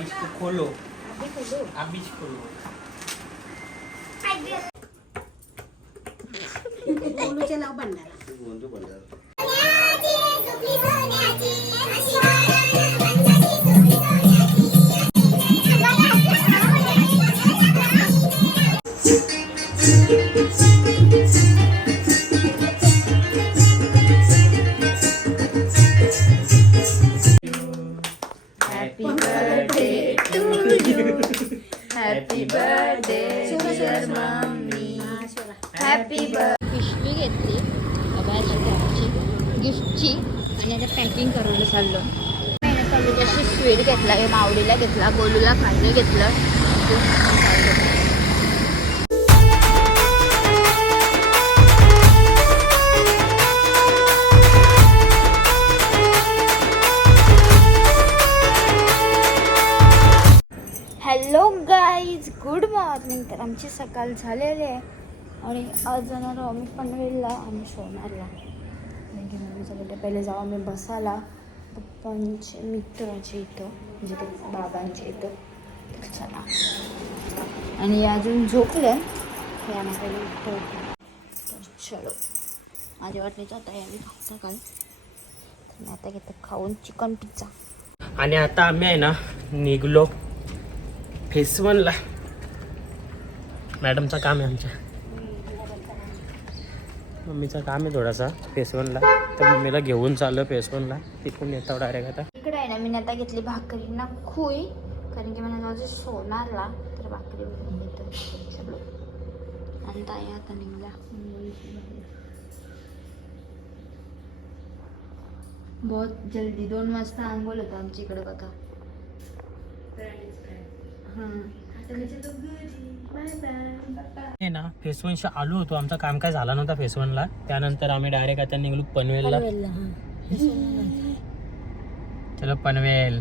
Beach को खोलो आप बीच खोलो बोलूच्या नाव भंडारा हॅपी खायला घेतला गोलूला खायला घेतलं. हॅलो गाईज गुड मॉर्निंग तर आमची सकाळ झालेली आहे. आणि आज जाणार आम्ही पनवेलला आम्ही सोनारला म्हणजे की मम्मीचं पहिले जाऊ आम्ही बसायला. पप्पांचे मित्राचे इथं. म्हणजे ते बाबांचे इथं तर चला. आणि अजून झोपलं. हे आम्हाला पहिले तर चलो. माझ्या वाटणीचं आता यावी खायचं काल मी आता घेते खाऊन चिकन पिझ्झा. आणि आता आम्ही आहे ना निघलो फेस वनला मॅडमचं काम आहे आमच्या. मम्मीचं काम आहे थोडासा फेस वनला तर मम्मीला घेऊन चाललो फेस वनला तिथून येतो डायरेक्ट आता. ना मी आता घेतली भाकरी ना खुई कारण की मला जाऊ सोनारला तर भाकरी घेतो आणि ताई आता निघला बहुत जल्दी दोन वाजता आंघोळ होतं आमच्या इकडे बघा. ना फेस वनशी आलो होतो. आमचं काम काय झाला नव्हता फेस वनला त्यानंतर आम्ही डायरेक्ट आता निघलो पनवेलला. चलो पनवेल.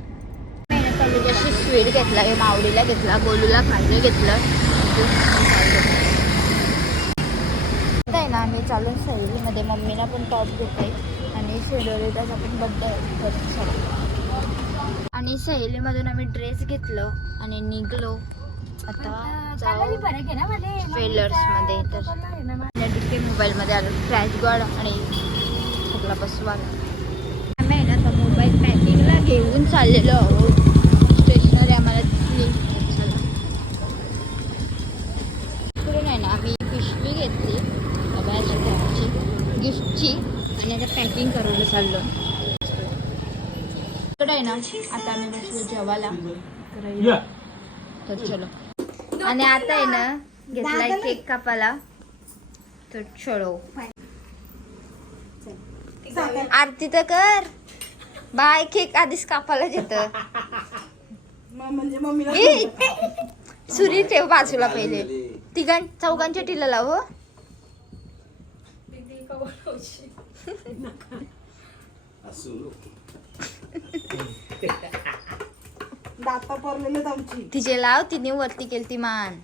कॉलेजाशी स्वीट घेतला हे मावडीला घेतला गोलूला खायला घेतलं ना आम्ही चालून मम्मीला पण टॉप घेत आहे आणि शेडोरीचाच आपण बड्डे आणि सहेलीमधून आम्ही ड्रेस घेतलं आणि निघलो आता ज्वेलर्समध्ये तर डिके मोबाईल मध्ये आलो. क्रॅश गार्ड आणि सगळा बसवाला आम्ही आहे ना तर मोबाईल पॅकिंगला घेऊन चाललेलो आहोत. स्टेशनरी आम्हाला दिसली. चला. इकडून आहे ना आम्ही पिशवी घेतली. गिफ्टची. आणि आता पॅकिंग करायला चाललो. इकडे आहे ना आता आम्ही बसलो जेवायला. तर चलो. आणि आता आहे ना घेतलाय केक कापाला तर चलो. आरती तर कर. बाय केक आधीच कापायला येत म्हणजे मम्मीला सुरी ठेव बाजूला पहिले. तिघां चौघांच्या टिला लाव हो. दाता पडलेले आमची. तिचे लाव तिने वरती केली ती मान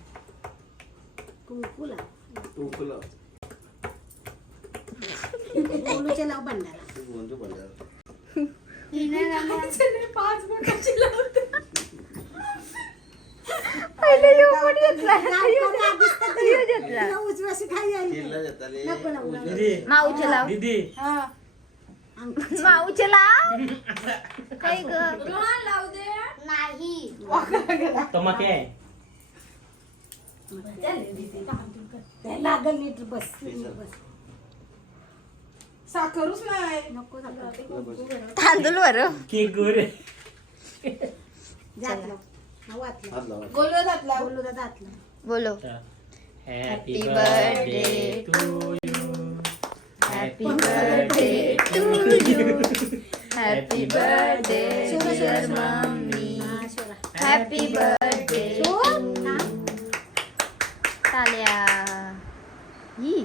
नाव भंडारा. पहिले ह्यो पण घेतला. ह्यो घेतला. तिला उजव्याशी खाई आली नको ना उलट. माऊचे लाव दीदी हा माऊचे लाव काय ग नाही तमाके आहे ते लागल नीट बस बस साखरूच नाही. नको तांदूळ वर. केक गोरे जातलं. हा वाचलं गोलू जातला गोलू जातला बोलो. Happy birthday to you happy birthday to you happy birthday dear mummy happy birthday Talya ही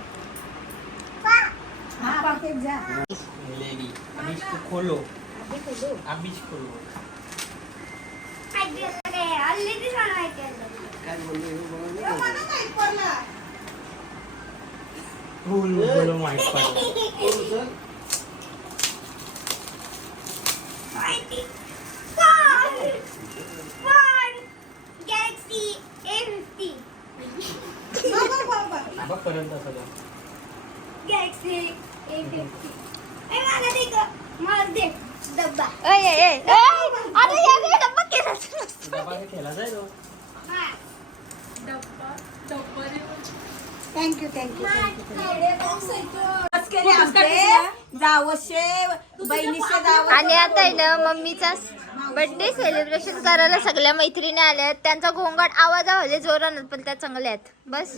हा पाकिट जा मिलेगी अभी इसको खोलो अभी इसको खोलो फुल बोलो माहीत पडलं बघ पर्यंत सगळं डब्बा अय अय अय आता थँक्यू थँक्यू जावशे बहिणीचे जाव आणि आता आहे ना मम्मीचा बर्थडे सेलिब्रेशन करायला सगळ्या मैत्रिणी आल्या आहेत. त्यांचा घोंगाट आवाज आवाज जोरात पण त्या चांगल्या आहेत. बस.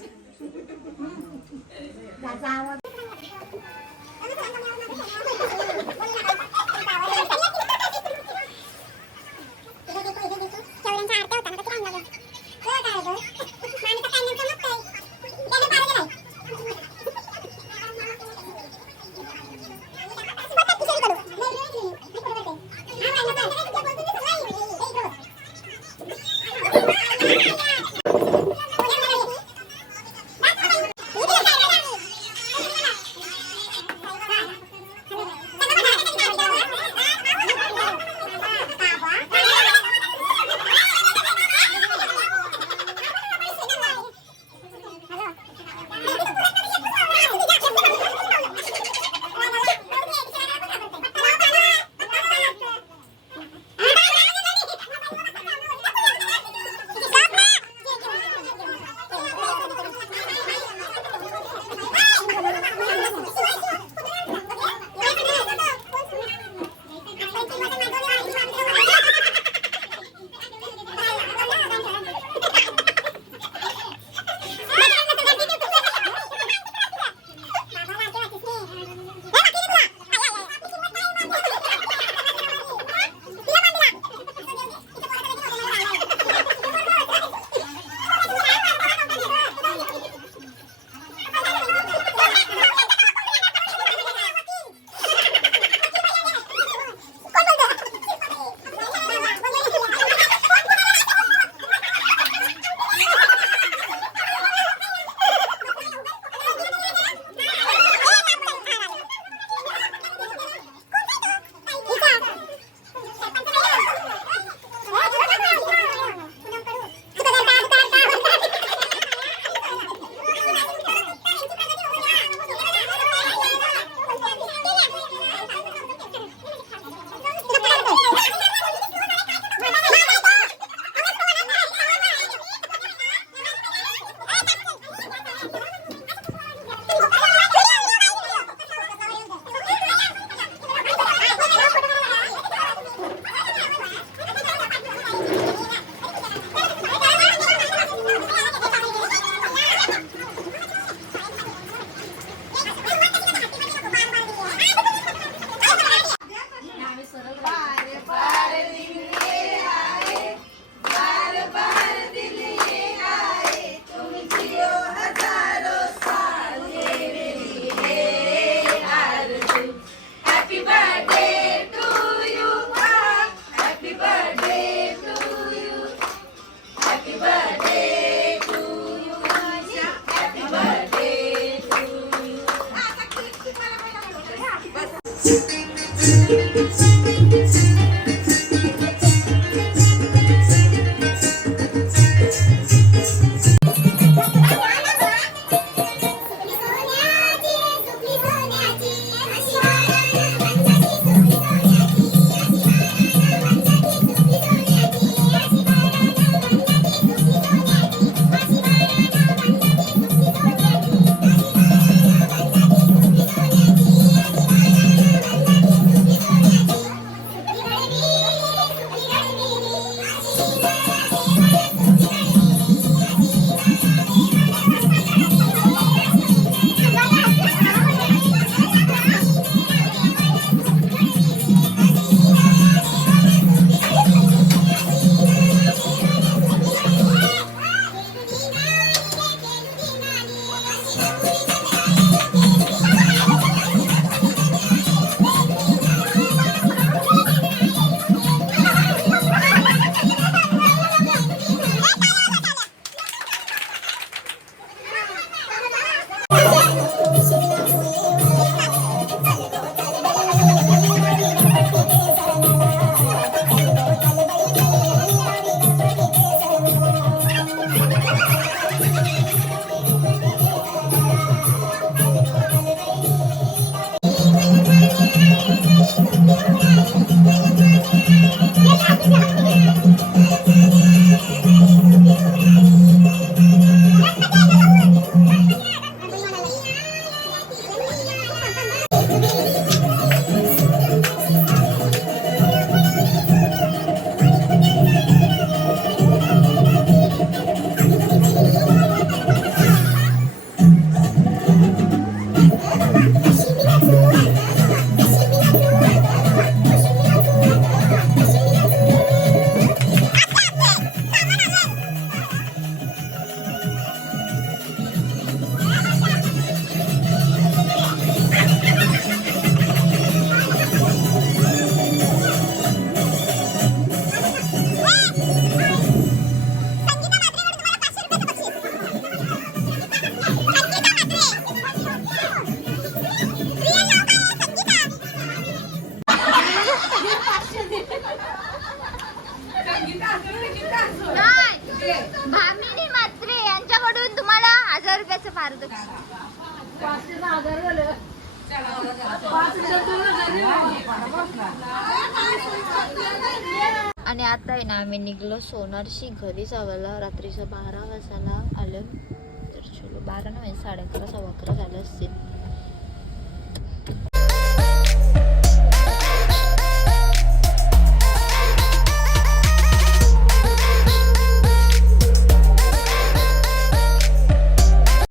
आणि आता आहे ना आम्ही निघलो सोनारशी घरी जावायला. रात्रीचं बारा वाजायला आलं. तर चलो बारा नाही साडे अकरा सव्वा अकरा झालं असतील.